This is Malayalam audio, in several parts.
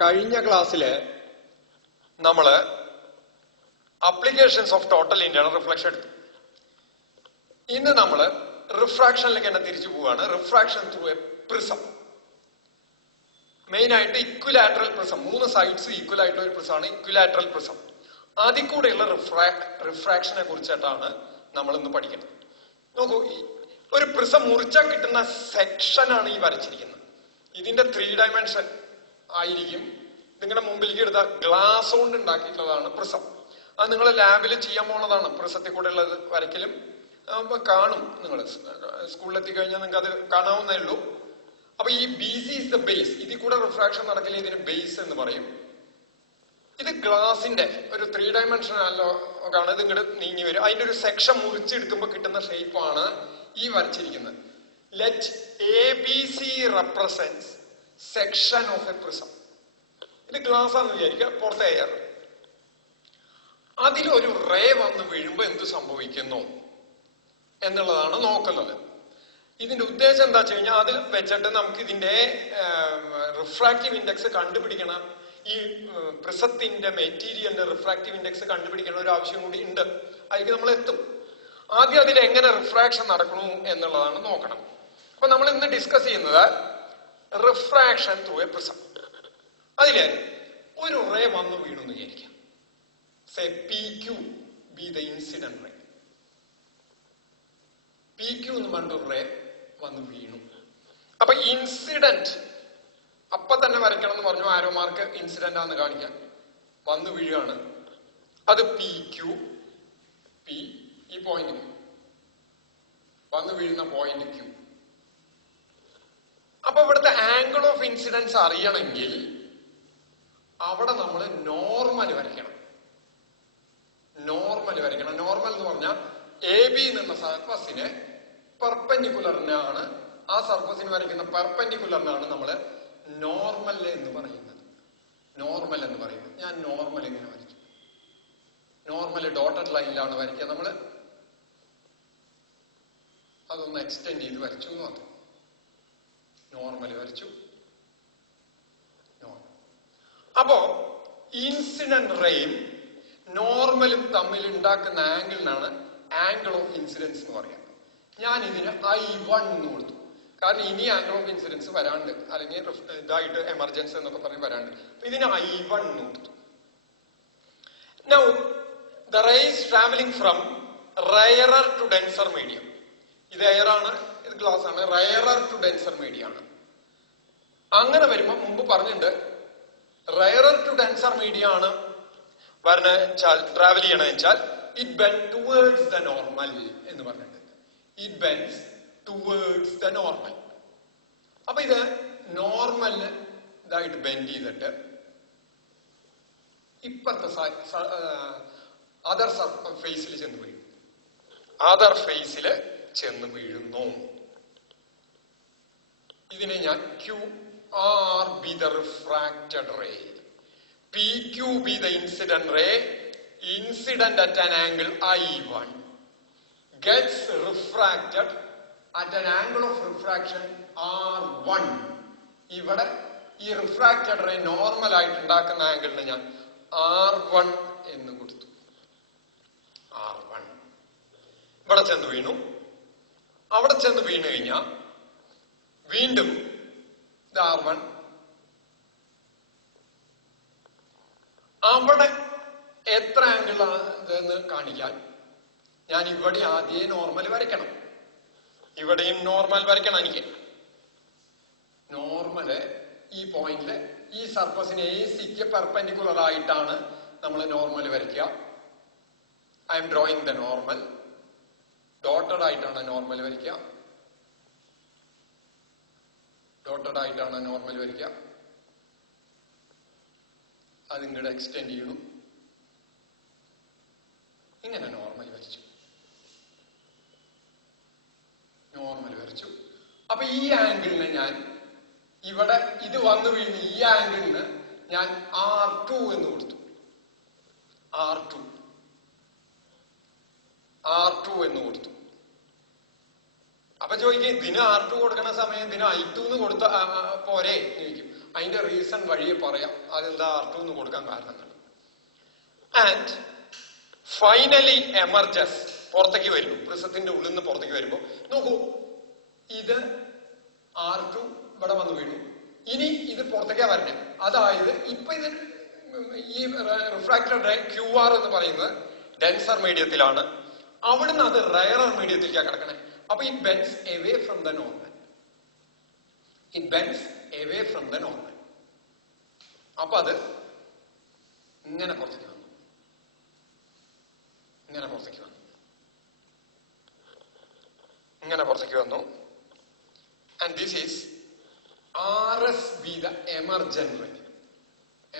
കഴിഞ്ഞ ക്ലാസ്സില് നമ്മള് applications of total internal reflection എടുത്തു. ഇന്ന് നമ്മള് റിഫ്രാക്ഷനിലേക്ക് തന്നെ തിരിച്ചു പോവുകയാണ്. Refraction through A prism. Main ആയിട്ട് ഇക്വിലാറ്ററൽ പ്രിസം, 3 സൈഡ്സ് ഈക്വൽ ആയിട്ടുള്ള ഒരു പ്രിസമാണ് ഇക്വിലാറ്ററൽ പ്രിസം. അതിൽ കൂടെയുള്ള റിഫ്രാക്ഷനെ കുറിച്ചിട്ടാണ് നമ്മൾ ഇന്ന് പഠിക്കുന്നത്. നോക്കൂ, ഒരു പ്രിസം മുറിച്ചാൽ കിട്ടുന്ന സെക്ഷനാണ് ഈ വരച്ചിരിക്കുന്നത്. ഇതിന്റെ 3 ഡയമെൻഷൻ ആയിരിക്കും. നിങ്ങളുടെ മുമ്പിലേക്ക് എടുത്ത ഗ്ലാസ് കൊണ്ട് ഉണ്ടാക്കിയിട്ടുള്ളതാണ് പ്രിസം. അത് നിങ്ങൾ ലാബിൽ ചെയ്യാൻ പോണതാണ്. പ്രിസത്തിൽ കൂടെ ഉള്ളത് വരയ്ക്കലും കാണും. നിങ്ങൾ സ്കൂളിലെത്തി കഴിഞ്ഞാൽ നിങ്ങൾക്ക് അത് കാണാവുന്നേ ഉള്ളൂ. അപ്പൊ ഈ BC ഇസ് ദ ബേസ്. ഇതിൽ കൂടെ റിഫ്രാക്ഷൻ നടക്കില്ല, ഇതിന് ബേസ് എന്ന് പറയും. ഇത് ഗ്ലാസിന്റെ ഒരു 3 ഡയമെൻഷൻ അല്ലോ ആണ്. ഇത് ഇങ്ങോട്ട് നീങ്ങി വരും. അതിന്റെ ഒരു സെക്ഷൻ മുറിച്ചെടുക്കുമ്പോൾ കിട്ടുന്ന ഷേപ്പാണ് ഈ വരച്ചിരിക്കുന്നത്. Let ABC represents section of a prism. ഇത് ഗ്ലാസ് ആണെന്ന് വിചാരിക്കുക, പുറത്തെ എയർ. അതിലൊരു റേ വന്ന് വീഴുമ്പോ എന്ത് സംഭവിക്കുന്നു എന്നുള്ളതാണ് നോക്കുന്നത്. ഇതിന്റെ ഉദ്ദേശം എന്താ വെച്ച് കഴിഞ്ഞാൽ അതിൽ വെച്ചിട്ട് നമുക്ക് ഇതിന്റെ റിഫ്രാക്റ്റീവ് ഇൻഡെക്സ് കണ്ടുപിടിക്കണം. ഈ പ്രിസത്തിന്റെ മെറ്റീരിയലിന്റെ റിഫ്രാക്റ്റീവ് ഇൻഡെക്സ് കണ്ടുപിടിക്കേണ്ട ഒരു ആവശ്യം കൂടി ഉണ്ട്. അതിലേക്ക് നമ്മൾ എത്തും. ആദ്യം അതിൽ എങ്ങനെ റിഫ്രാക്ഷൻ നടക്കണു എന്നുള്ളതാണ് നോക്കണം. അപ്പൊ നമ്മൾ ഇന്ന് ഡിസ്കസ് ചെയ്യുന്നത് റിഫ്രാക്ഷൻ ത്രൂ എ പ്രിസം. അതില് ഒരു റേ വന്നു വീണു എന്ന് വിചാരിക്കാം. Say PQ be the incident ray. PQ എന്ന് പറഞ്ഞൊരു റേ വന്ന് വീണു. അപ്പൊ ഇൻസിഡന്റ് അപ്പൊ തന്നെ വരയ്ക്കണം എന്ന് പറഞ്ഞു. ആരോ മാർക്ക് ഇൻസിഡന്റ് ആണെന്ന് കാണിക്കാൻ. വന്നു വീഴുകയാണ്. അത് PQ, P, ഈ പോയിന്റ് വന്നു വീഴുന്ന പോയിന്റ് Q. അപ്പൊ ഇവിടുത്തെ ആംഗിൾ ഓഫ് ഇൻസിഡൻസ് അറിയണമെങ്കിൽ അവിടെ നമ്മൾ നോർമൽ വരയ്ക്കണം. നോർമൽ എന്ന് പറഞ്ഞാൽ AB എന്നുള്ള സർഫസിന് പെർപെൻഡിക്കുലറിനാണ്. ആ സർഫസിന് വരയ്ക്കുന്ന പെർപെൻഡിക്കുലറിനാണ് നമ്മൾ നോർമൽ എന്ന് പറയുന്നത്. ഞാൻ നോർമൽ ഇങ്ങനെ വരയ്ക്കും. നോർമൽ ഡോട്ടഡ് ലൈനിലാണ് വരയ്ക്കുക. നമ്മള് അതൊന്ന് എക്സ്റ്റെൻഡ് ചെയ്ത് വരച്ചു എന്ന് മാത്രം. നോർമൽ വരച്ചു. അപ്പോ ഇൻസിഡന്റ് റേയും നോർമലും തമ്മിൽ ഉണ്ടാക്കുന്ന ആംഗിളിനാണ് ആംഗിൾ ഓഫ് ഇൻസിഡൻസ് എന്ന് പറയാം. ഞാൻ ഇതിന് I1 എന്ന് കൊടുത്തു. കാരണം ഇനി ആംഗിൾ ഓഫ് ഇൻസിഡൻസ് വരാണ്ട്, അല്ലെങ്കിൽ ഇതായിട്ട് എമർജൻസി എന്നൊക്കെ പറഞ്ഞ് വരാണ്ട്. അപ്പൊ ഇതിന് I1 എന്ന് കൊടുത്തു. Now the ray is traveling from rarer to denser medium. ഇത് എയർ ആണ്, ഇത് ഗ്ലാസ് ആണ്. rarer to denser medium ആണ്. അങ്ങനെ വരുമ്പോ മുമ്പ് പറഞ്ഞിട്ടുണ്ട്, rarer to denser medium ആണ് ട്രാവൽ ചെയ്യണമെന്ന് വെച്ചാൽ it bends towards the normal എന്ന് പറഞ്ഞിട്ടുണ്ട്. it bends towards the normal. അപ്പൊ ഇത് നോർമലിന് ഇതായിട്ട് ബെൻഡ് ചെയ്തിട്ട് ഇപ്പുറത്തെ അതർ ഫേസിൽ ചെന്ന് വീഴും. വീഴുന്നു. ഇതിനെ ഞാൻ QR be the refracted ray, PQ be the incident ray. Incident at an angle I1 gets refracted at an angle of refraction R1. ഇവിടെ ഈ റിഫ്രാക്റ്റഡ് റേ നോർമൽ ആയിട്ട് ഉണ്ടാക്കുന്ന ആംഗിളിന് ഞാൻ R1 എന്ന് കൊടുത്തു. R1 ഇവിടെ ചെന്ന് വീണു. അവിടെ ചെന്ന് വീണു കഴിഞ്ഞാൽ വീണ്ടും ഇത് R1. അവിടെ എത്ര ആംഗിൾ ആണെന്ന് കാണിക്കാൻ ഞാൻ ഇവിടെ ആദ്യം നോർമൽ വരയ്ക്കണം. ഇവിടെയും നോർമൽ വരയ്ക്കണം. എനിക്ക് നോർമല് ഈ പോയിന്റില് ഈ സർഫസിന് AC-ക്ക് പെർപെൻഡിക്കുലർ ആയിട്ടാണ് നമ്മൾ നോർമൽ വരയ്ക്കുക. I M drawing the normal. Dotted ആയിട്ടാണ് നോർമൽ വരയ്ക്കുക. അതിങ്ങോട്ട് എക്സ്റ്റെൻഡ് ചെയ്യണം. ഇങ്ങനെ നോർമൽ വരച്ചു. അപ്പൊ ഈ ആംഗിളിന് ഞാൻ ഇവിടെ ഇത് വന്നു വീഴുന്ന ഈ ആംഗിളിന് ഞാൻ R2 എന്ന് കൊടുത്തു. R2 എന്ന് കൊടുത്തു. അപ്പൊ ചോദിക്കും, ഇതിന് R2 കൊടുക്കുന്ന സമയം ഇതിന് I2 എന്ന് കൊടുത്ത പോരെ ചോദിക്കും. അതിന്റെ റീസൺ വഴിയെ പറയാം അതെന്താ R2 എന്ന് കൊടുക്കാൻ കാരണങ്ങൾ. ആൻഡ് ഫൈനലി എമർജസ്, പുറത്തേക്ക് വരുന്നു, പ്രിസത്തിന്റെ ഉള്ളിൽ നിന്ന് പുറത്തേക്ക് വരുമ്പോ നോക്കൂ, ഇത് R2 ഇവിടെ വന്ന് വീണു. ഇനി ഇത് പുറത്തേക്കാ വരണേ. അതായത് ഇപ്പൊ ഇത് ഈ റിഫ്രാക്റ്റഡ് റേ QR എന്ന് പറയുന്നത് ഡെൻസർ മീഡിയത്തിലാണ്, അവിടുന്ന് അത് റയറർ മീഡിയത്തിലേക്കാണ് കിടക്കണേ. അപ്പൊ it Benz away from the normal, it Benz away from the normal. അപ്പൊ അത് ഇങ്ങനെ പുറത്തേക്ക് വന്നു, ഇങ്ങനെ പുറത്തേക്ക് വന്നു, ഇങ്ങനെ പുറത്തേക്ക് വന്നു. And this is RSB, the emergent ray.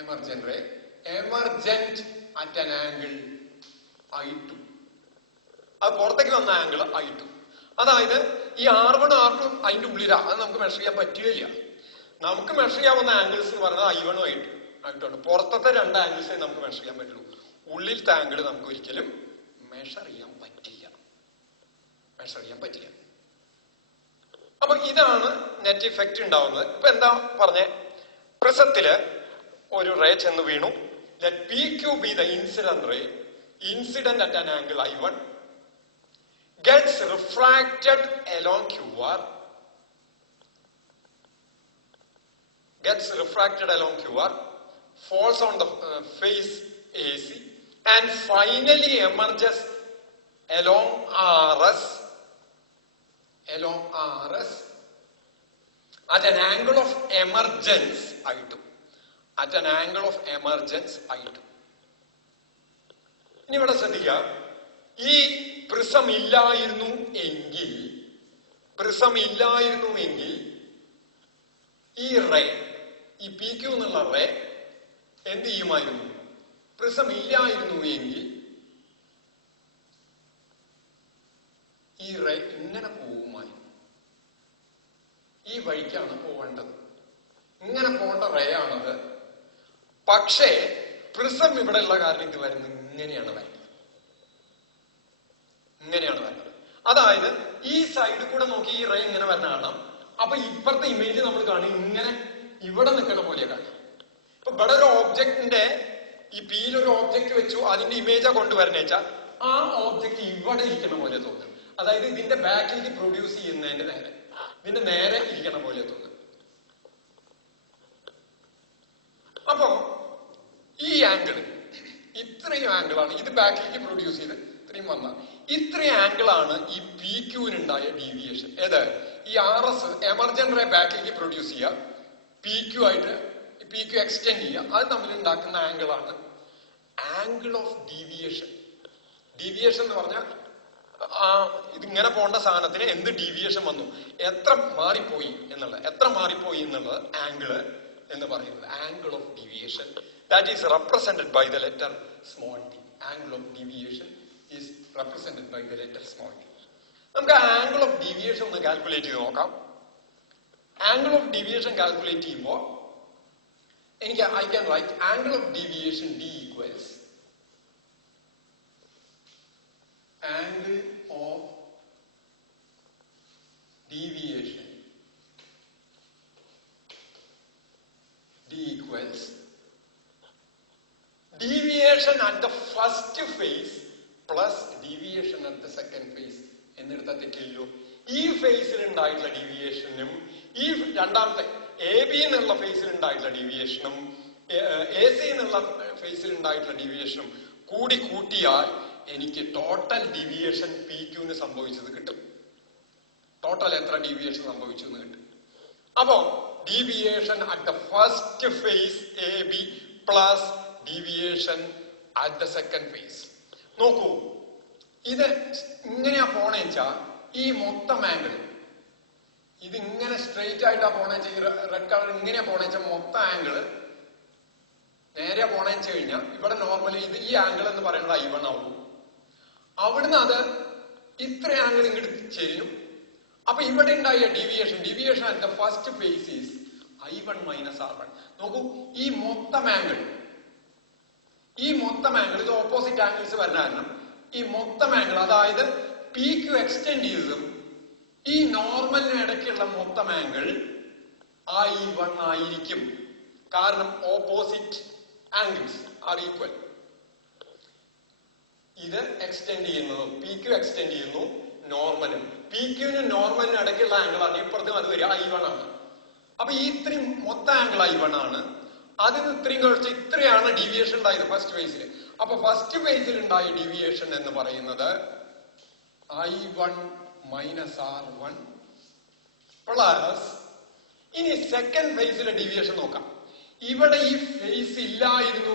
Emergent ray, emergent at an angle I2. അത് പുറത്തേക്ക് വന്ന ആംഗിൾ I2. അതായത് ഈ R1 R2 അതിന്റെ ഉള്ളിലാ, അത് നമുക്ക് മെഷർ ചെയ്യാൻ പറ്റുകയില്ല. നമുക്ക് മെഷർ ചെയ്യാവുന്ന ആംഗിൾസ് എന്ന് പറയുന്നത് I1 ആയിട്ടാണ്. പുറത്തത്തെ രണ്ട് ആംഗിൾസേ നമുക്ക് മെഷർ ചെയ്യാൻ പറ്റുള്ളൂ. ഉള്ളിലത്തെ ആംഗിൾ നമുക്ക് ഒരിക്കലും മെഷർ ചെയ്യാൻ പറ്റില്ല, മെഷർ ചെയ്യാൻ പറ്റില്ല. അപ്പൊ ഇതാണ് നെറ്റ് ഇഫക്റ്റ് ഉണ്ടാവുന്നത്. ഇപ്പൊ എന്താ പറഞ്ഞേ, പ്രിസത്തില് ഒരു റേ ചെന്ന് വീണു. Let PQ be the incident ray, incident at an angle I1, gets refracted along QR, gets refracted along QR, falls on the face AC, and finally emerges along RS, along RS at an angle of emergence I2, at an angle of emergence I2. ഇനി ഇവിടെ ശ്രദ്ധിക്കുക, ഈ പ്രിസം ഇല്ലായിരുന്നു എങ്കിൽ, പ്രിസം ഇല്ലായിരുന്നു എങ്കിൽ ഈ റേ, ഈ PQ എന്നുള്ള റേ എന്ത് ചെയ്യുമായിരുന്നു? പ്രിസം ഇല്ലായിരുന്നു എങ്കിൽ ഈ റേ ഇങ്ങനെ പോവുമായിരുന്നു. ഈ വഴിക്കാണ് പോവേണ്ടത്, ഇങ്ങനെ പോകേണ്ട റേ ആണത്. പക്ഷേ പ്രിസം ഇവിടെ ഉള്ള കാരണം ഇത് വരുന്നത് ഇങ്ങനെയാണ് വരുന്നത്, ഇങ്ങനെയാണ് വരുന്നത്. അതായത് ഈ സൈഡിൽ കൂടെ നോക്കി ഈ റേ ഇങ്ങനെ വരുന്ന കാണാം. അപ്പൊ ഇപ്പുറത്തെ ഇമേജ് നമ്മൾ കാണും ഇങ്ങനെ ഇവിടെ നിൽക്കുന്ന പോലെ കാണാം. ഇപ്പൊ ഇവിടെ ഒരു ഓബ്ജക്റ്റിന്റെ ഈ പിയിലൊരു ഓബ്ജക്റ്റ് വെച്ചു, അതിന്റെ ഇമേജാ കൊണ്ടുവരണ വെച്ചാൽ ആ ഓബ്ജക്റ്റ് ഇവിടെ ഇരിക്കുന്ന പോലെ തോന്നും. അതായത് ഇതിന്റെ ബാക്കിലേക്ക് പ്രൊഡ്യൂസ് ചെയ്യുന്നതിന്റെ നേരെ, ഇതിന്റെ നേരെ ഇരിക്കണ പോലെ തോന്നും. അപ്പോ ഈ ആംഗിൾ, ഇത്രയും ആംഗിളാണ് ഇത് ബാക്കിലേക്ക് പ്രൊഡ്യൂസ് ചെയ്ത് ഇത്രയും വന്ന ഇത്രയും ആംഗിളാണ് ഈ PQ-നുണ്ടായ ഡീവിയേഷൻ. ഏത്? ഈ RS എമർജന്റ് റേ ബാക്കിലേക്ക് പ്രൊഡ്യൂസ് ചെയ്യുക, PQ ആയിട്ട് PQ എക്സ്റ്റെൻഡ് ചെയ്യുക, അത് തമ്മിൽ ഉണ്ടാക്കുന്ന ആംഗിളാണ് ആംഗിൾ ഓഫ് ഡീവിയേഷൻ. ഡീവിയേഷൻ എന്ന് പറഞ്ഞാൽ ഇതിങ്ങനെ പോകേണ്ട സാധനത്തിന് എന്ത് ഡീവിയേഷൻ വന്നു, എത്ര മാറിപ്പോയി എന്നുള്ളത്, എത്ര മാറിപ്പോയി എന്നുള്ളത് ആംഗിള് എന്ന് പറയുന്നത് angle of deviation. That is represented by the letter small d. Angle of deviation is represented by the letter small d. നമുക്ക് ആംഗിൾ ഓഫ് ഡീവിയേഷൻ ഒന്ന് കാൽക്കുലേറ്റ് ചെയ്ത് നോക്കാം. ആംഗിൾ ഓഫ് ഡീവിയേഷൻ കാൽക്കുലേറ്റ് ചെയ്യുമ്പോൾ എനിക്ക് I can write angle of deviation D equals angle of deviation D equals deviation at the first phase plus deviation at the second phase. എന്നെടുത്താൽ തെറ്റില്ലല്ലോ. ഈ ഫേസിൽ ഉണ്ടായിട്ടുള്ള ഡീവിയേഷനും ഈ രണ്ടാമത്തെ AB എന്നുള്ള ഫേസിൽ ഉണ്ടായിട്ടുള്ള ഡീവിയേഷനും AC എന്നുള്ള ഫേസിൽ ഉണ്ടായിട്ടുള്ള ഡീവിയേഷനും കൂടി കൂട്ടിയാൽ എനിക്ക് ടോട്ടൽ ഡീവിയേഷൻ PQ-ന് സംഭവിച്ചത് കിട്ടും. ടോട്ടൽ എത്ര ഡീവിയേഷൻ സംഭവിച്ചു എന്ന് കിട്ടും. അപ്പോ deviation at the first phase AB plus deviation at the second phase. നോക്കൂ, ഇത് ഇങ്ങനെയാ പോണേച്ചാ ഈ മൊത്തം ആംഗിൾ ഇത് ഇങ്ങനെ സ്ട്രെയിറ്റ് ആയിട്ടാ പോണേച്ച, ഈ റെഡ് കളർ ഇങ്ങനെയാ പോണേച്ച മൊത്തം ആംഗിള് നേരെ പോണേച്ച് കഴിഞ്ഞാൽ ഇവിടെ നോർമലി ഇത് ഈ ആംഗിൾ എന്ന് പറയുന്നത് I1 ആവും. അവിടുന്ന് അത് ഇത്ര ആംഗിൾ ഇങ്ങോട്ട് ചെരിയും. അപ്പൊ ഇവിടെ ഉണ്ടായ deviation at the first phase is I1 minus R1. നോക്കൂ, ഈ മൊത്തം ആംഗിൾ ഇത് ഓപ്പോസിറ്റ് ആംഗിൾസ് വരുന്ന കാരണം ഈ മൊത്തം ആംഗിൾ, അതായത് PQ എക്സ്റ്റെൻഡ് ചെയ്തതും ഈ നോർമലിന് ഇടയ്ക്കുള്ള മൊത്തം ആംഗിൾ I1 ആയിരിക്കും. കാരണം ഓപ്പോസിറ്റ് ആംഗിൾസ് ആർ ഈക്വൽ. ഇത് എക്സ്റ്റെൻഡ് ചെയ്യുന്നത് പി ക്യു എക്സ്റ്റെൻഡ് ചെയ്യുന്നു നോർമലും. പി ക്യുവിനും നോർമലിനും ഇടയ്ക്കുള്ള ആംഗിൾ ആണ് ഇപ്പുറത്തും അത് വരിക I1 ആണ്. അപ്പൊ ഈ ഇത്രയും മൊത്തം ആംഗിൾ I1 ആണ്. അതിന് ഇത്രയും കുറച്ച് ഇത്രയാണ് ഡീവിയേഷൻ ഉണ്ടായത് ഫസ്റ്റ് ഫേസിൽ. അപ്പൊ ഫസ്റ്റ് ഫേസിൽ ഉണ്ടായ ഡീവിയേഷൻ എന്ന് പറയുന്നത് I1 മൈനസ് R1 പ്ലസ്. ഇനി സെക്കൻഡ് ഫേസിലെ ഡീവിയേഷൻ നോക്കാം. ഇവിടെ ഈ ഫേസ് ഇല്ലായിരുന്നു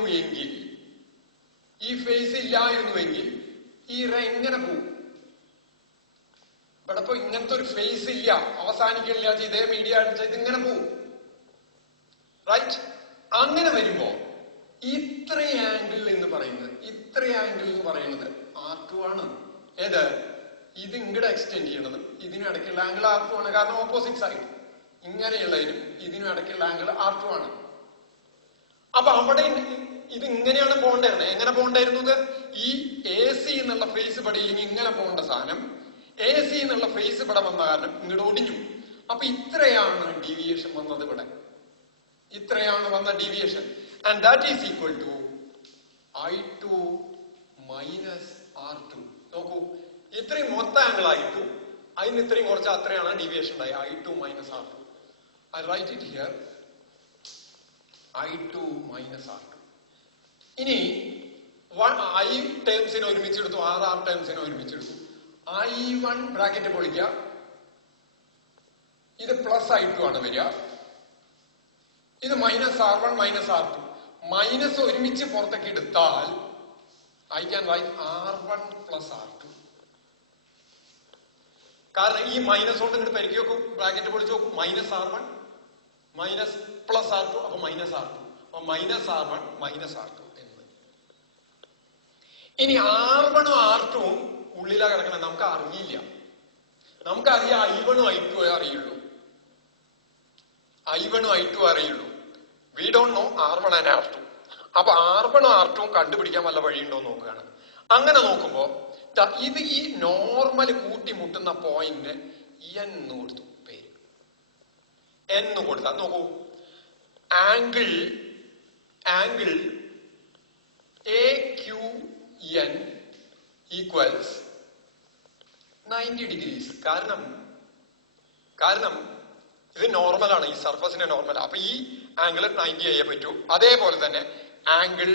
എങ്കിൽ ഈ റേ എങ്ങനെ പോകും? ഇവിടെ ഇപ്പൊ ഇങ്ങനത്തെ ഒരു ഫേസ് ഇല്ല, അവസാനിക്കണില്ല, ഇതേ മീഡിയ അടിച്ച ഇതിങ്ങനെ പോകും. റൈറ്റ്? അങ്ങനെ വരുമ്പോ ഇത്ര ആംഗിൾ എന്ന് പറയുന്നത് R2 ആണ്. ഏത്? ഇത് ഇങ്ങടെ എക്സ്റ്റെൻഡ് ചെയ്യണതും ഇതിനിടയ്ക്കുള്ള ആംഗിൾ R2 ആണ്. കാരണം ഓപ്പോസിറ്റ് സൈഡ് ഇങ്ങനെയുള്ളതിനും ഇതിനും ഇടയ്ക്കുള്ള ആംഗിൾ R2 ആണ്. അപ്പൊ അവിടെ ഇത് ഇങ്ങനെയാണ് പോകേണ്ടത്. എങ്ങനെ പോകണ്ടായിരുന്നത്? ഈ AC എന്നുള്ള ഫേസ് ഇവിടെ ഇല്ലെങ്കിൽ ഇങ്ങനെ പോകേണ്ട സാധനം AC എന്നുള്ള ഫേസ് ഇവിടെ വന്ന കാരണം ഇങ്ങോട്ട് ഒടിഞ്ഞു. അപ്പൊ ഇത്രയാണ് ഡീവിയേഷൻ വന്നത്. ഇവിടെ ഇത്രയാണ് വന്ന deviation. And that is equal to I2 minus R2. നോക്കൂ, ഇത്രയും മൊത്തം ആംഗിൾ I2, അതിന് ഇത്രയും കുറച്ച് അത്രയാണ് ഡീവിയേഷൻ ഉണ്ടായി. I2 minus R2. I write it here. I2 minus R2. ഇനി I ടേംസിനെ ഒരുമിച്ചെടുത്തു, R ടേംസിനെ ഒരുമിച്ചെടുത്തു. I1 ബ്രാക്കറ്റ് പൊളിക്കുക, ഇത് പ്ലസ് I2 ആണ് വരിക. ഇത് minus R1 minus R2. Minus ഒരുമിച്ച് പുറത്തേക്ക് എടുത്താൽ I can write R1 plus R2. കാരണം ഈ മൈനസ് കൊണ്ട് ഇങ്ങോട്ട് പെരുക്കി നോക്കും, ബ്രാക്കറ്റ് പൊളിച്ച് നോക്കും. Minus R1 minus plus R2, അപ്പൊ മൈനസ് R2. അപ്പൊ മൈനസ് R1 മൈനസ് R2 എന്ന്. ഇനി R1 ഉം R2 ഉം ഉള്ളിലാ കിടക്കണ, നമുക്ക് അറിയില്ല. നമുക്കറിയാം I1 ഉം I2 അറിയുള്ളൂ. I1 ഉം I2 അറിയുള്ളൂ. We don't know R1 and R2. അപ്പൊ R1 ഉം R2 ഉം കണ്ടുപിടിക്കാൻ വല്ല വഴിയുണ്ടോ നോക്കുകയാണ്. അങ്ങനെ നോക്കുമ്പോ ഇത് ഈ നോർമൽ കൂട്ടിമുട്ടുന്ന പോയിന്റ് എന്ന് കൊടുത്തു, പേര് എന്ന് കൊടുത്താൽ നോക്കൂ, ആംഗിൾ AQN ഈക്വൽസ് 90 ഡിഗ്രീസ്. കാരണം ഇത് നോർമലാണ്, ഈ സർഫസിന്റെ നോർമൽ. അപ്പൊ ഈ ആംഗിൾ 90 ആയേ പറ്റൂ. അതേപോലെ തന്നെ angle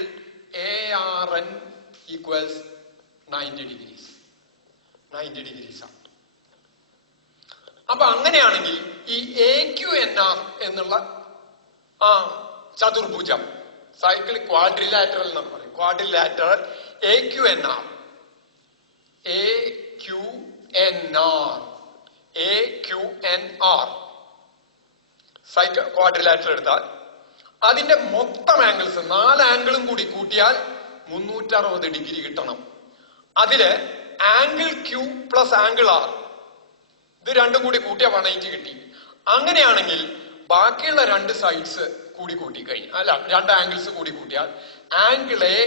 ARN equals 90 degrees. 90 degrees ആണ്. അപ്പൊ അങ്ങനെയാണെങ്കിൽ ഈ AQNR എന്നുള്ള ചതുർഭുജം, സൈക്കിൾ ക്വാഡ്രിലാറ്ററൽ എന്ന് പറയും, ക്വാഡ്രിലാറ്ററൽ AQNR സൈക്കിൾ ക്വാഡ്രിലാറ്ററൽ എടുത്താൽ അതിന്റെ മൊത്തം ആംഗിൾസ് 4 ആംഗിളും കൂടി കൂട്ടിയാൽ 360 ഡിഗ്രി കിട്ടണം. അതില് angle Q plus angle R ഇത് രണ്ടും കൂടി കൂട്ടിയാൽ 180 കിട്ടി. അങ്ങനെയാണെങ്കിൽ ബാക്കിയുള്ള 2 സൈഡ്സ് കൂടി കൂട്ടി കഴിഞ്ഞു, അല്ല 2 ആംഗിൾസ് കൂടി കൂട്ടിയാൽ angle A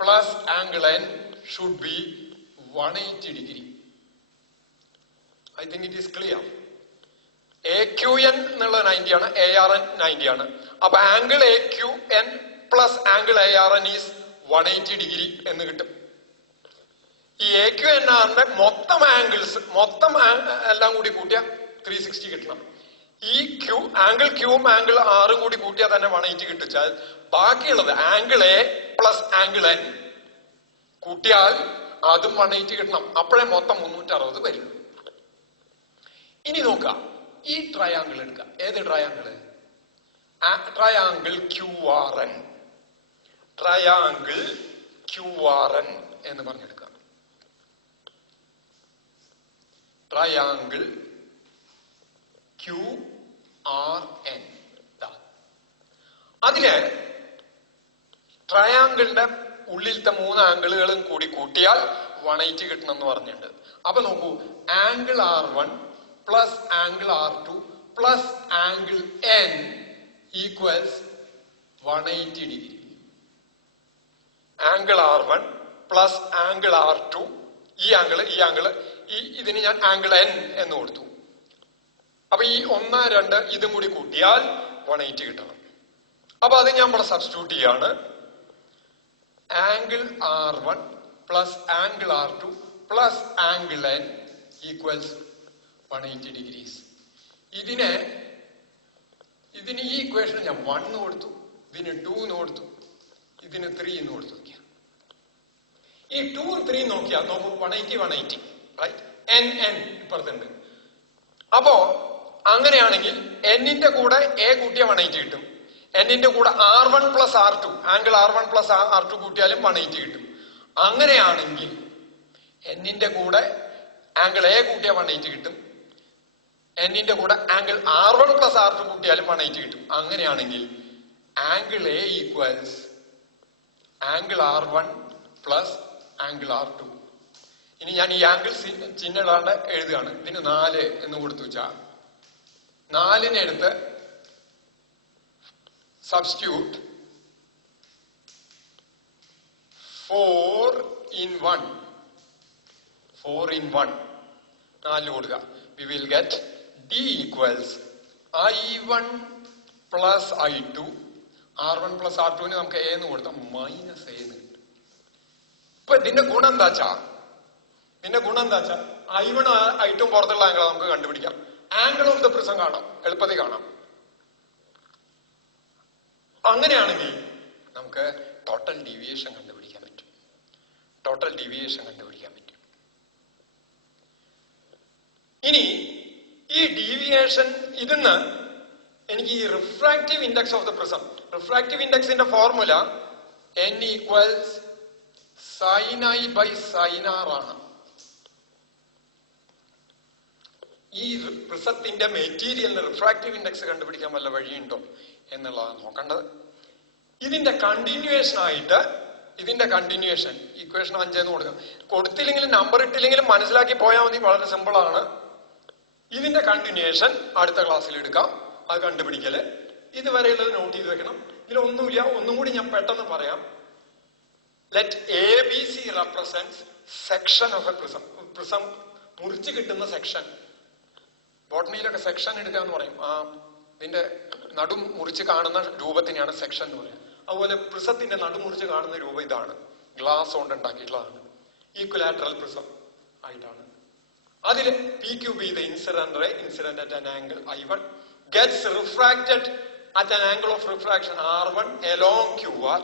plus angle N should be 180 degree. I think it is clear. AQN എന്നുള്ളത് 90 ആണ്, ARN 90 ആണ്. അപ്പൊ angle AQN plus angle ARN is 180 degree എന്ന് കിട്ടും. ഈ AQNRന്റെ മൊത്തം ആംഗിൾസ് എല്ലാം കൂടി കൂട്ടിയാൽ 360 കിട്ടണം. ഈ ആംഗിൾ Qയും ആംഗിൾ R കൂടി കൂട്ടിയാൽ തന്നെ 180 കിട്ടിച്ചാൽ ബാക്കിയുള്ളത് angle A plus angle N കൂട്ടിയാൽ അതും 180 കിട്ടണം. അപ്പോഴേ മൊത്തം 360 വരും. ഇനി നോക്കാം, ഈ ട്രയാങ്കിൾ എടുക്കാം. ഏത് triangle? Triangle QRN. Triangle QRN എന്ന് പറഞ്ഞെടുക്കാം. Triangle QRN. അതില് ട്രയാങ്കിളിന്റെ ഉള്ളിലത്തെ 3 ആംഗിളുകളും കൂടി കൂട്ടിയാൽ 180 കിട്ടണം എന്ന് പറഞ്ഞിട്ടുണ്ട്. അപ്പൊ നോക്കൂ, angle R1 plus angle R2 plus angle N equals 180 degree. Angle R1 plus angle R2, ഈ ആംഗിള് ഇതിന് ഞാൻ ആംഗിൾ N എന്ന് കൊടുത്തു. അപ്പൊ ഈ 1, 2 ഇതും കൂടി കൂട്ടിയാൽ 180 കിട്ടണം. അപ്പൊ അപ്പൊ അത് ഞാൻ ഇവിടെ സബ്സ്റ്റിറ്റ്യൂട്ട് ചെയ്യാണ്. Angle R1 plus angle R2 plus angle N equals 180 degrees. ഇതിന് ഈ ഇക്വേഷൻ ഞാൻ 1 കൊടുത്തു, ഇതിന് 2 കൊടുത്തു, ഇതിന് 3 കൊടുത്തു. ഈ 2 3 നോക്കിയാൽ നോക്കൂ, 180 റൈറ്റ്. N ഇപ്പുറത്തുണ്ട്. അപ്പോ അങ്ങനെയാണെങ്കിൽ എന്നിന്റെ കൂടെ എ കൂട്ടിയ 180 കിട്ടും. എന്നിന്റെ കൂടെ R1 plus R2 angle R1 plus R2 കൂട്ടിയാലും 180 കിട്ടും. അങ്ങനെയാണെങ്കിൽ എന്നിന്റെ കൂടെ ആംഗിൾ എ കൂട്ടിയ 180 കിട്ടും. എന്നിന്റെ കൂടെ ആംഗിൾ R1 പ്ലസ് R2 കൂട്ടിയാലും 180 കിട്ടും. അങ്ങനെയാണെങ്കിൽ angle A equals angle R1 plus angle R2. ഇനി ഞാൻ ഈ ആംഗിൾ ചിഹ്നം ഇടാണ്ട് എഴുതുകയാണ്. ഇതിന് 4 എന്ന് കൊടുത്തു വെച്ചാൽ 4 എടുത്ത് സബ്സ്റ്റിറ്റ്യൂട്ട് 4 in 1 4 കൊടുക്കുക. We will get D equals I1 plus I2. R1 plus R2 നമുക്ക് A എന്ന് കൊടുത്താൽ മൈനസ് A എന്ന് കിട്ടും. ഇപ്പൊ ഇതിന്റെ ഗുണം എന്താ വെച്ചാ I1 I2 പുറത്തുള്ള ആംഗിൾ നമുക്ക് കണ്ടുപിടിക്കാം. ആംഗിൾ ഓഫ് ദ പ്രിസം കാണാം, എളുപ്പത്തിൽ കാണാം. അങ്ങനെയാണെങ്കിൽ നമുക്ക് ടോട്ടൽ ഡീവിയേഷൻ കണ്ടുപിടിക്കാൻ പറ്റും. ഇനി ഈ ഡീവിയേഷൻ ഇതിന്ന് എനിക്ക് ഈ refractive index of the prism, refractive ഇൻഡെക്സിന്റെ formula N equals sin I by sin R ആണ്. ഈ പ്രിസത്തിന്റെ മെറ്റീരിയലിന് റിഫ്രാക്റ്റീവ് ഇൻഡെക്സ് കണ്ടുപിടിക്കാൻ വല്ല വഴിയുണ്ടോ എന്നുള്ളതാണ് നോക്കേണ്ടത്. ഇതിന്റെ കണ്ടിന്യൂവേഷൻ ഇക്വേഷൻ 5 എന്ന് കൊടുത്തില്ലെങ്കിലും നമ്പർ ഇട്ടില്ലെങ്കിലും മനസ്സിലാക്കി പോയാൽ മതി. വളരെ സിമ്പിൾ ആണ്. ഇതിന്റെ കണ്ടിന്യൂവേഷൻ അടുത്ത ക്ലാസ്സിൽ എടുക്കാം. അത് കണ്ടുപിടിക്കല് ഇതുവരെയുള്ളത് നോട്ട് ചെയ്ത് വെക്കണം. ഇതിലൊന്നുമില്ല, ഒന്നും കൂടി ഞാൻ പെട്ടെന്ന് പറയാം. Let ABC represents section of a prism. Prism മുറിച്ച് കിട്ടുന്ന സെക്ഷൻ. ബോട്ടണിയിലൊക്കെ സെക്ഷൻ എടുക്കുക എന്ന് പറയും. ഇതിന്റെ നടും മുറിച്ച് കാണുന്ന രൂപത്തിനെയാണ് സെക്ഷൻ എന്ന് പറയുന്നത്. അതുപോലെ പ്രിസത്തിന്റെ നടുമുറിച്ച് കാണുന്ന രൂപം ഇതാണ്, ഗ്ലാസ് കൊണ്ട് ഉണ്ടാക്കിയിട്ടുള്ളതാണ്. ഈക്വലാറ്ററൽ പ്രിസം ആയിട്ടാണ്. അതില് PQB the incident ray, incident at an angle I1 gets refracted at an angle of refraction R1 along QR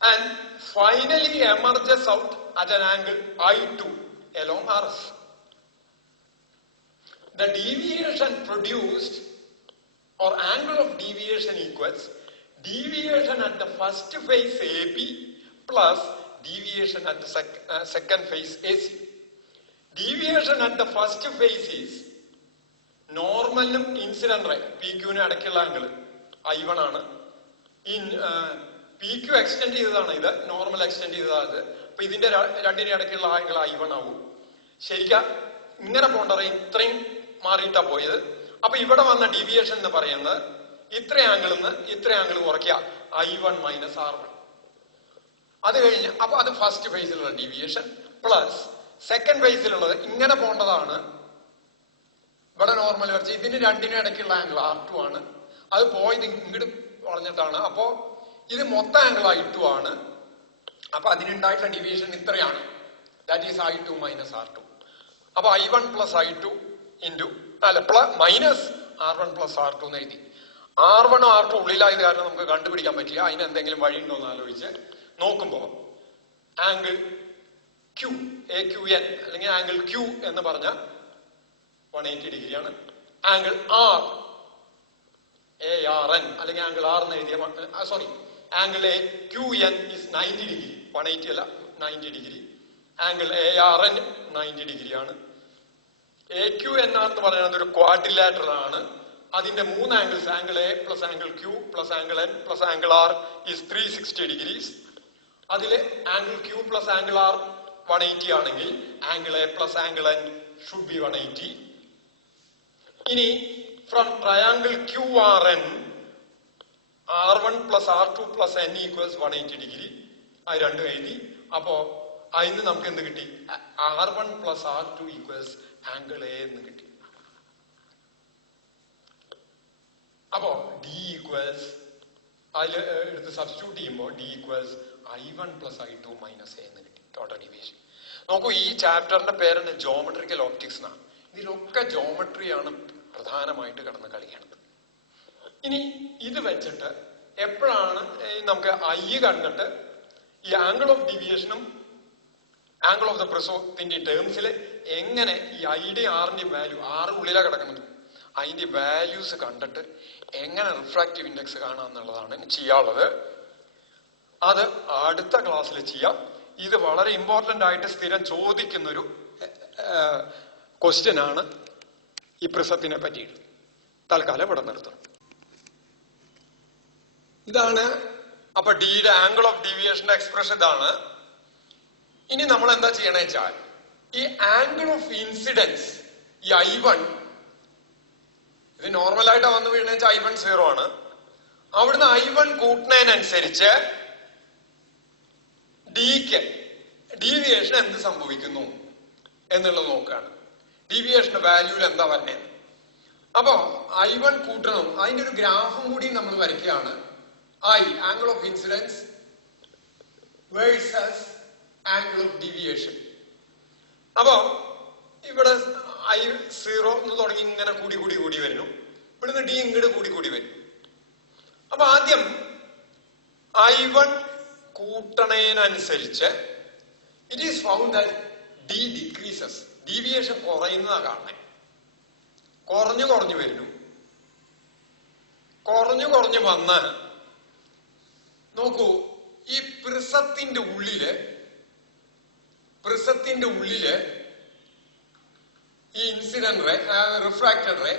and finally emerges out at an angle I2 along RS. The deviation produced or angle of deviation equals deviation at the first phase AB plus deviation at the second phase AC. Deviation at the first phase is നോർമലും ഇൻസിഡന്റ് റേ PQ-ന് അടയ്ക്കുള്ള ആംഗിൾ I1 ആണ്. PQ എക്സ്റ്റെൻഡ് ചെയ്തതാണ് ഇത്, നോർമൽ എക്സ്റ്റെൻഡ് ചെയ്തതാണ് ഇത്. അപ്പൊ ഇതിന്റെ രണ്ടിനെ ഇടയ്ക്കുള്ള ആംഗിൾ I1 ആവും. ശരിക്കും ഇങ്ങനെ പോകേണ്ട റേ ഇത്രയും മാറിയിട്ടാ പോയത്. അപ്പൊ ഇവിടെ വന്ന ഡീവിയേഷൻ എന്ന് പറയുന്നത് ഇത്ര ആംഗിളിൽ നിന്ന് ഇത്ര ആംഗിൾ കുറയ്ക്കുക, I1 മൈനസ് R1. അത് കഴിഞ്ഞ് അപ്പൊ അത് ഫസ്റ്റ് ഫേസിലുള്ള ഡീവിയേഷൻ പ്ലസ് സെക്കൻഡ് ഫേസിലുള്ളത് ഇങ്ങനെ പോകേണ്ടതാണ്. ഇവിടെ നോർമൽ വരച്ച് ഇതിന് രണ്ടിനും ഇടയ്ക്കുള്ള ആംഗിൾ R2 ആണ്. അത് പോയത് ഇങ്ങോട്ട് വളഞ്ഞിട്ടാണ്. അപ്പോ ഇത് മൊത്തം ആംഗിൾ I2 ആണ്. അപ്പൊ അതിനുണ്ടായിട്ടുള്ള ഡീവിയേഷൻ ഇത്രയാണ്. That is I2 minus R2. അപ്പൊ I1 plus I2 into minus R1 plus R2 എന്ന് എഴുതി. R1 R2 ഉള്ളിലായത് കാരണം നമുക്ക് കണ്ടുപിടിക്കാൻ പറ്റില്ല. അതിന് എന്തെങ്കിലും വഴി ഉണ്ടോ എന്ന് ആലോചിച്ച് നോക്കുമ്പോ ആംഗിൾ Q AQN അല്ലെങ്കിൽ ആംഗിൾ Q എന്ന് പറഞ്ഞ 180 ഡിഗ്രിയാണ്. ആംഗിൾ R ARN അല്ലെങ്കിൽ ആംഗിൾ R എന്ന് എഴുതിയ ആംഗിൾ QN is 90 ഡിഗ്രി. 180 അല്ല, 90 ഡിഗ്രി. ആംഗിൾ ARN 90 ഡിഗ്രിയാണ്. AQNR എന്ന് പറയുന്നത് ഒരു ക്വാഡ്രിലാറ്ററൽ ആണ്. അതിന്റെ 3 angles angle A plus angle Q plus angle N plus angle R is 360 degrees. അതില് angle Q plus angle R 180 ആണെങ്കിൽ angle A plus angle N should be 180. ഇനി from triangle QRN R1 plus R2 plus N equals 180 degree. അത് രണ്ടും എഴുതി. അപ്പോ അതിന് നമുക്ക് എന്ത് കിട്ടി? R1 plus R2 equals angle A എന്ന് കിട്ടി. അപ്പോ ഡി ഈക്വൽസ് അതിൽ എടുത്ത് സബ്സ്റ്റിറ്റ്യൂട്ട് ചെയ്യുമ്പോൾ D equals I1 + I2 - A എന്ന് കിട്ടി ടോട്ടൽ ഡീവിയേഷൻ. നോക്കൂ, ഈ ചാപ്റ്ററിന്റെ പേരാണ് ജോമെട്രിക്കൽ ഓപ്റ്റിക്സ് എന്നാണ്. ഇതിലൊക്കെ ജോമെട്രിയാണ് പ്രധാനമായിട്ട് കിടന്ന് കളിക്കുന്നത്. ഇനി ഇത് വെച്ചിട്ട് എപ്പോഴാണ് നമുക്ക് ഐ കണ്ടിട്ട് ഈ ആംഗിൾ ഓഫ് ഡീവിയേഷനും ആംഗിൾ ഓഫ് ദ പ്രിസത്തിന്റെ ടേംസിൽ എങ്ങനെ ഈ ഐയുടെ ആറിന്റെയും വാല്യൂ, ആറ് ഉള്ളിലാണ് കിടക്കുന്നത്, അതിന്റെ വാല്യൂസ് കണ്ടിട്ട് എങ്ങനെ റിഫ്രാക്റ്റീവ് ഇൻഡെക്സ് കാണാന്നുള്ളതാണ് ചെയ്യാനുള്ളത്. അത് അടുത്ത ക്ലാസ്സിൽ ചെയ്യാം. ഇത് വളരെ ഇമ്പോർട്ടന്റ് ആയിട്ട് സ്ഥിരം ചോദിക്കുന്നൊരു ക്വസ്റ്റ്യൻ ആണ് ഈ പ്രിസത്തിനെ പറ്റിയിട്ട്. തൽക്കാലം ഇവിടെ നിർത്തണം. ഇതാണ് അപ്പൊ ഡിയുടെ ആംഗിൾ ഓഫ് ഡീവിയേഷന്റെ എക്സ്പ്രഷൻ ഇതാണ്. ഇനി നമ്മൾ എന്താ ചെയ്യണേ വെച്ചാൽ ഈ ആംഗിൾ ഓഫ് ഇൻസിഡൻസ് ഈ I1 ഇത് നോർമലായിട്ടാ വന്ന് വീണ വെച്ചാൽ I1 0 ആണ്. അവിടുന്ന് I1 കൂട്ടുന്നതിനനുസരിച്ച് ഡിക്ക് ഡീവിയേഷൻ എന്ത് സംഭവിക്കുന്നു എന്നുള്ളത് നോക്കുകയാണ്. ഡീവിയേഷന്റെ വാല്യൂല് എന്താ പറഞ്ഞത്. അപ്പോ I1 കൂട്ടണം, അതിന്റെ ഒരു ഗ്രാഫും കൂടി നമ്മൾ വരയ്ക്കുകയാണ്. Angle of incidence versus angle of deviation. അപ്പോ ഇവിടെ I0 എന്ന് തുടങ്ങി ഇങ്ങനെ കൂടി കൂടി കൂടി വരുന്നു. ഇവിടുന്ന് ഡി ഇങ്ങോട്ട് കൂടി കൂടി വരും. അപ്പൊ ആദ്യം I1 കൂട്ടണേനനുസരിച്ച് it is found that D decreases, deviation കുറയുന്നതാ കാണണേ. കുറഞ്ഞു കുറഞ്ഞു വരുന്നു. കുറഞ്ഞു കുറഞ്ഞു വന്ന് നോക്കൂ, ഈ പ്രിസത്തിന്റെ ഉള്ളില് ഈ ഇൻസിഡന്റ് റേ, റിഫ്രാക്റ്റഡ് റേ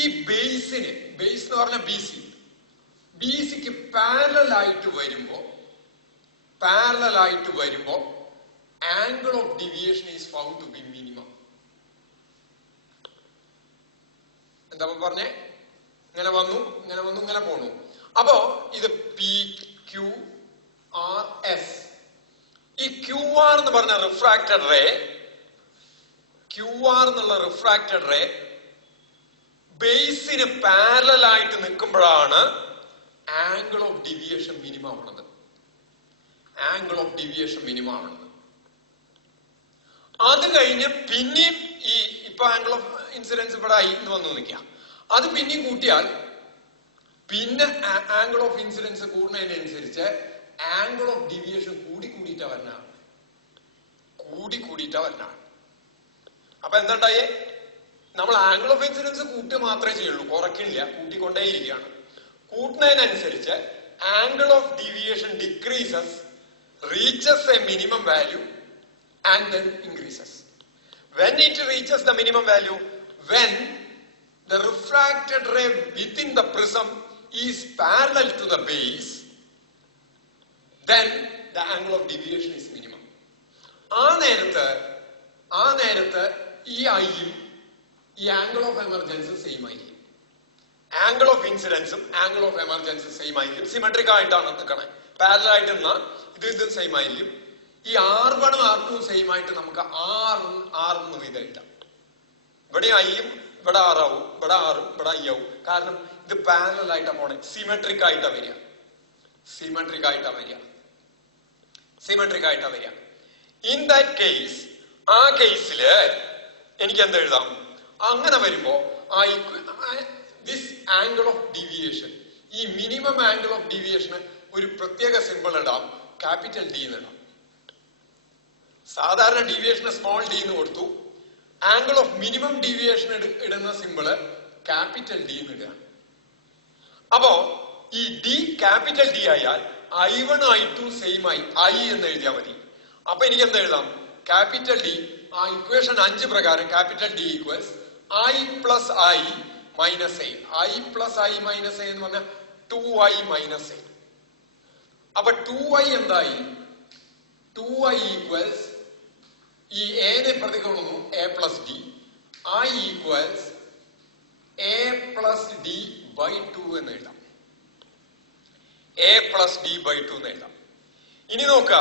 ഈ ബേസ് എന്ന് പറഞ്ഞ ബിസിക്ക് പാരലായിട്ട് വരുമ്പോ angle of deviation is found to be minimum. എന്താ പറഞ്ഞേ? ഇങ്ങനെ വന്നു ഇങ്ങനെ പോണു. അപ്പോ ഇത് PQRS. ഈ QR എന്ന് പറഞ്ഞ റിഫ്രാക്റ്റഡ് റേ, QR എന്നുള്ള റിഫ്രാക്റ്റഡ് റേ ബേസിന് പാരലായിട്ട് നിൽക്കുമ്പോഴാണ് ആംഗിൾ ഓഫ് ഡീവിയേഷൻ മിനിമം ആവണത്. അത് കഴിഞ്ഞ് പിന്നെയും ഇപ്പൊ ആംഗിൾ ഓഫ് ഇൻസിഡൻസ് ഇവിടെ ആയി എന്ന് വന്നു നിൽക്കുക. അത് പിന്നെയും കൂട്ടിയാൽ പിന്നെ ആംഗിൾ ഓഫ് ഇൻസിഡൻസ് കൂടുന്നതിനനുസരിച്ച് ആംഗിൾ ഓഫ് ഡീവിയേഷൻ കൂടിക്കൂടിയിട്ടാ വരണ. അപ്പൊ എന്താണ്ടായേ? നമ്മൾ ആംഗിൾ ഓഫ് ഇൻസിഡൻസ് കൂട്ടുക മാത്രമേ ചെയ്യുള്ളൂ, കുറയ്ക്കില്ല, കൂട്ടിക്കൊണ്ടേയിരിക്കുകയാണ്. കൂട്ടുന്നതിനനുസരിച്ച് angle of deviation decreases, reaches a minimum value and then increases. When it reaches the minimum value, when the refracted ray within the prism is parallel to the base, then the angle of deviation is minimum. ആ നേരത്ത് ഈ ഐയും ഈ ആംഗിൾ ഓഫ് എമർജൻസും സെയിം ആയിരിക്കും. ആംഗിൾ ഓഫ് ഇൻസിഡൻസും ആംഗിൾ ഓഫ് എമർജൻസും സെയിം ആയിരിക്കും. സിമെട്രിക് ആയിട്ടാണ് നിൽക്കണേ. പാരലൽ ആയിട്ട് നിന്നാൽ ഇതും സെയിം ആയിരിക്കും. ഈ R1 R2 സെയിം ആയിട്ട് നമുക്ക് ആറിന്ന് വീതം എഴുതാം. ഇവിടെ ഐയും ഇവിടെ ആറാവും, ഇവിടെ ആറും ഇവിടെ ഐ ആവും. കാരണം ഇത് പാരലൽ ആയിട്ടാ പോണേ, സിമെട്രിക് ആയിട്ടാ വരിക. ഇൻ ദാറ്റ് കേസ്, ആ കേസില് എനിക്ക് എന്താ എഴുതാം? അങ്ങനെ വരുമ്പോ ദിസ് ആംഗിൾ ഓഫ് ഡീവിയേഷൻ, ഈ മിനിമം ആംഗിൾ ഓഫ് ഡീവിയേഷന് ഒരു പ്രത്യേക സിമ്പിൾ ഇടാം, ക്യാപിറ്റൽ ഡി എന്ന് ഇടാം. സാധാരണ ഡീവിയേഷന് സ്മോൾ ഡി എന്ന് കൊടുത്തു. ആംഗിൾ ഓഫ് മിനിമം ഡീവിയേഷൻ ഇടുന്ന സിമ്പിള് ക്യാപിറ്റൽ ഡി എന്ന് ഇടുക. അപ്പോ ഈ ഡി ക്യാപിറ്റൽ ഡി ആയാൽ I1 I2 സെയിം ആയി ഐ എന്ന് എഴുതിയാൽ മതി. അപ്പൊ എനിക്ക് എന്താ എഴുതാം? ക്യാപിറ്റൽ ഡി, ആ ഇക്വേഷൻ 5 പ്രകാരം capital D equals I plus I minus A. I plus I minus A എന്ന് പറഞ്ഞാൽ 2I മൈനസ് എ. അപ്പൊ 2I എന്തായി? 2I ഈക്വൽസ് ഈ എനെ പ്രതികൊള്ളുന്നു A plus D. I equals A plus D by 2 എന്ന് എഴുതാം. എ പ്ലസ് ഡി ബൈ 2 എന്ന് എഴുതാം. ഇനി നോക്കുക,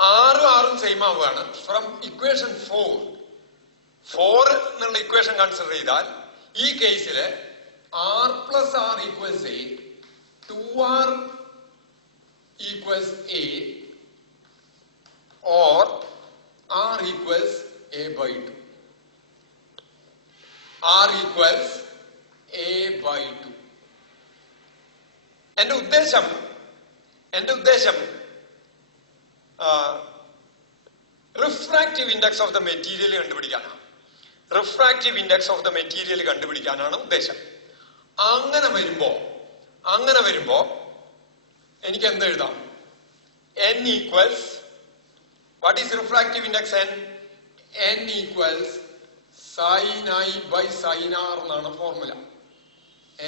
ആറും സെയിം ആവുകയാണ്. ഫ്രം ഇക്വേഷൻ 4 എന്നുള്ള ഇക്വേഷൻ കൺസിഡർ ചെയ്താൽ ഈ കേസില് R plus R equals A, 2R equals A, or R equals A by 2. R equals A by 2. എന്റെ ഉദ്ദേശം refractive index of the material കണ്ടുപിടിക്കാനാണ്. Refractive index of the material കണ്ടുപിടിക്കാനാണ് ഉദ്ദേശം. അങ്ങനെ വരുമ്പോ എനിക്ക് എന്ത് എഴുതാം? n equals, what is refractive index? n equals sin I by sin R എന്നാണ് formula.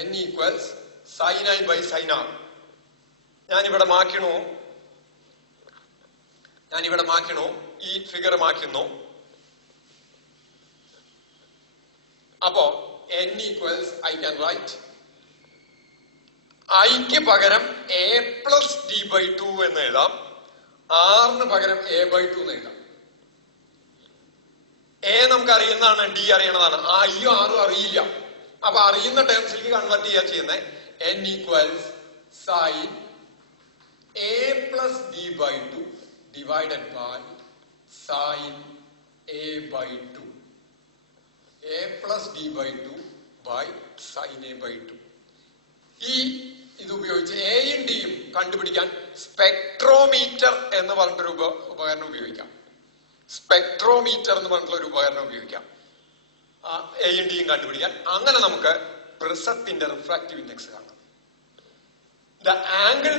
n equals sin I by sin R. ഞാനിവിടെ മാക്കണു, ഈ ഫിഗർ മാറ്റുന്നു. അപ്പോ n equals I can right ഐക്ക് പകരം a പ്ലസ് d by 2 എന്ന് എഴുതാം, ആറിന് പകരം a by 2 എന്ന് എഴുതാം. a നമുക്ക് അറിയുന്നതാണ്, d അറിയണതാണ്, ഐയും ആറും അറിയില്ല. അപ്പൊ അറിയുന്ന ടേംസിലേക്ക് കൺവേർട്ട് ചെയ്യാ ചെയ്യുന്നത്. n equals sin a plus d by 2 divided by sin a by 2. a plus d by 2 by sin a by 2. ഇത് ഉപയോഗിച്ച് എയും ഡിയും കണ്ടുപിടിക്കാൻ സ്പെക്ട്രോമീറ്റർ എന്ന് പറഞ്ഞിട്ടൊരു ഉപകരണം ഉപയോഗിക്കാം. സ്പെക്ട്രോമീറ്റർ എന്ന് പറഞ്ഞിട്ടുള്ള ഒരു ഉപകരണം ഉപയോഗിക്കാം എയും ഡിയും കണ്ടുപിടിക്കാൻ. അങ്ങനെ നമുക്ക് പ്രിസത്തിന്റെ റിഫ്രാക്റ്റീവ് ഇൻഡെക്സ് കാണാം. ദ ആംഗിൾ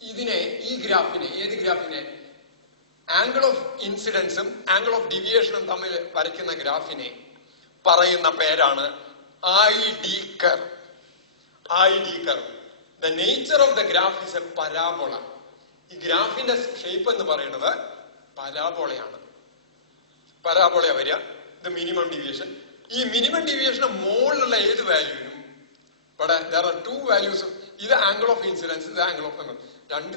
ഇതിനെ, ഈ ഗ്രാഫിനെ, ഏത് ഗ്രാഫിനെ? ആംഗിൾ ഓഫ് ഇൻസിഡൻസും ആംഗിൾ ഓഫ് ഡീവിയേഷനും തമ്മിൽ വരയ്ക്കുന്ന ഗ്രാഫിനെ പറയുന്ന പേരാണ് ID curve. ID curve. The nature of the graph is a parabola. ഈ ഗ്രാഫിന്റെ ഷേപ്പ് എന്ന് പറയുന്നത് പരാബോളയാണ്. പരാബോള വരിക, ഇത് മിനിമം ഡീവിയേഷൻ. ഈ മിനിമം ഡീവിയേഷന് മുകളിലുള്ള ഏത് വാല്യൂവിനും ഇവിടെ there are two values. ഇത് ആംഗിൾ ഓഫ് ഇൻസിഡൻസ്, ഇത് ആംഗിൾ ഓഫ് രണ്ട്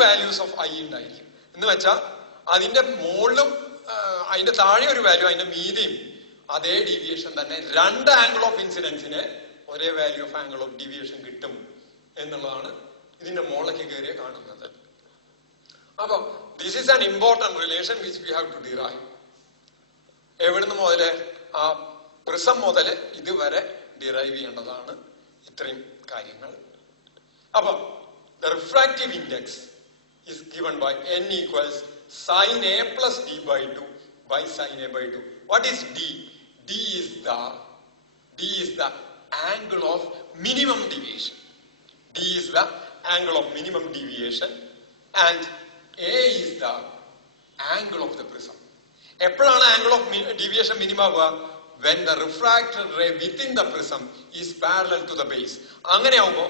വാല്യൂസ് ഓഫ് ഐ ഉണ്ടായിരിക്കും. എന്ന് വെച്ചാൽ അതിന്റെ മുകളിലും അതിന്റെ താഴെ ഒരു വാല്യൂ, അതിന്റെ മീതെയും അതേ ഡീവിയേഷൻ തന്നെ. രണ്ട് ആംഗിൾ ഓഫ് ഇൻസിഡൻസിന് ഒരേ value of angle of deviation കിട്ടും എന്നുള്ളതാണ് ഇതിന്റെ മുകളിലേക്ക് കയറിയ കാണുന്നത്. അപ്പൊ this is an important relation which we have to derive. എവിടുന്ന് മുതല്? ആ പ്രിസം മുതൽ ഇതുവരെ ഡിറൈവ് ചെയ്യേണ്ടതാണ് ഇത്രയും കാര്യങ്ങൾ. അപ്പൊ the refractive index is given by n equals sin a plus d by 2 by sin a by 2. What is d? D is the angle of minimum deviation. D is the angle of minimum deviation and a is the angle of the prism. എപ്പോഴാണ് ആംഗിൾ ഓഫ് ഡീവിയേഷൻ മിനിമം ആവുക? when the refracted ray within the prism is parallel to the base. അങ്ങനെ ആവുമ്പോ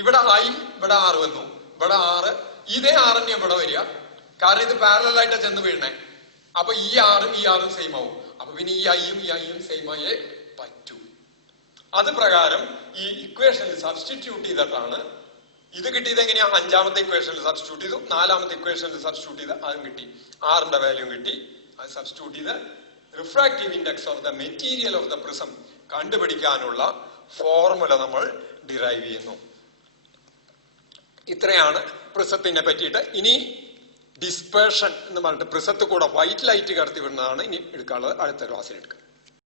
ഇവിടെ I, ഇവിടെ R വന്നു, ഇവിടെ R, ഇതേ R തന്നെ ഇവിടെ വരിക. കാരണം ഇത് പാരലൽ ആയിട്ട് ചെന്ന് വീഴണേ. അപ്പൊ ഈ ആറും സെയിം ആവും. അപ്പൊ പിന്നെ ഈ ഐയും സെയിം ആയേ പറ്റൂ. അത് പ്രകാരം ഈ ഇക്വേഷനിൽ സബ്സ്റ്റിറ്റ്യൂട്ട് ചെയ്തിട്ടാണ് ഇത് കിട്ടിയത്. എങ്ങനെയാ? അഞ്ചാമത്തെ ഇക്വേഷനിൽ സബ്സ്റ്റിറ്റ്യൂട്ട് ചെയ്തു, നാലാമത്തെ ഇക്വേഷനിൽ സബ്സ്റ്റിറ്റ്യൂട്ട് ചെയ്ത് അതും കിട്ടി, ആറിന്റെ വാല്യൂ കിട്ടി. അത് സബ്സ്റ്റിറ്റ്യൂട്ട് ചെയ്ത് refractive index of the material of the prism കണ്ടുപിടിക്കാനുള്ള ഫോർമുല നമ്മൾ ഡിറൈവ് ചെയ്യുന്നു. ഇത്രയാണ് പ്രിസത്തിനെ പറ്റിയിട്ട്. ഇനി ഡിസ്പേർഷൻ എന്ന് പറഞ്ഞിട്ട് പ്രിസത്തിൽ കൂടെ വൈറ്റ് ലൈറ്റ് കടത്തി വിടുന്നതാണ് ഇനി എടുക്കാനുള്ളത്. അടുത്ത ക്ലാസ്സിൽ എടുക്കുക.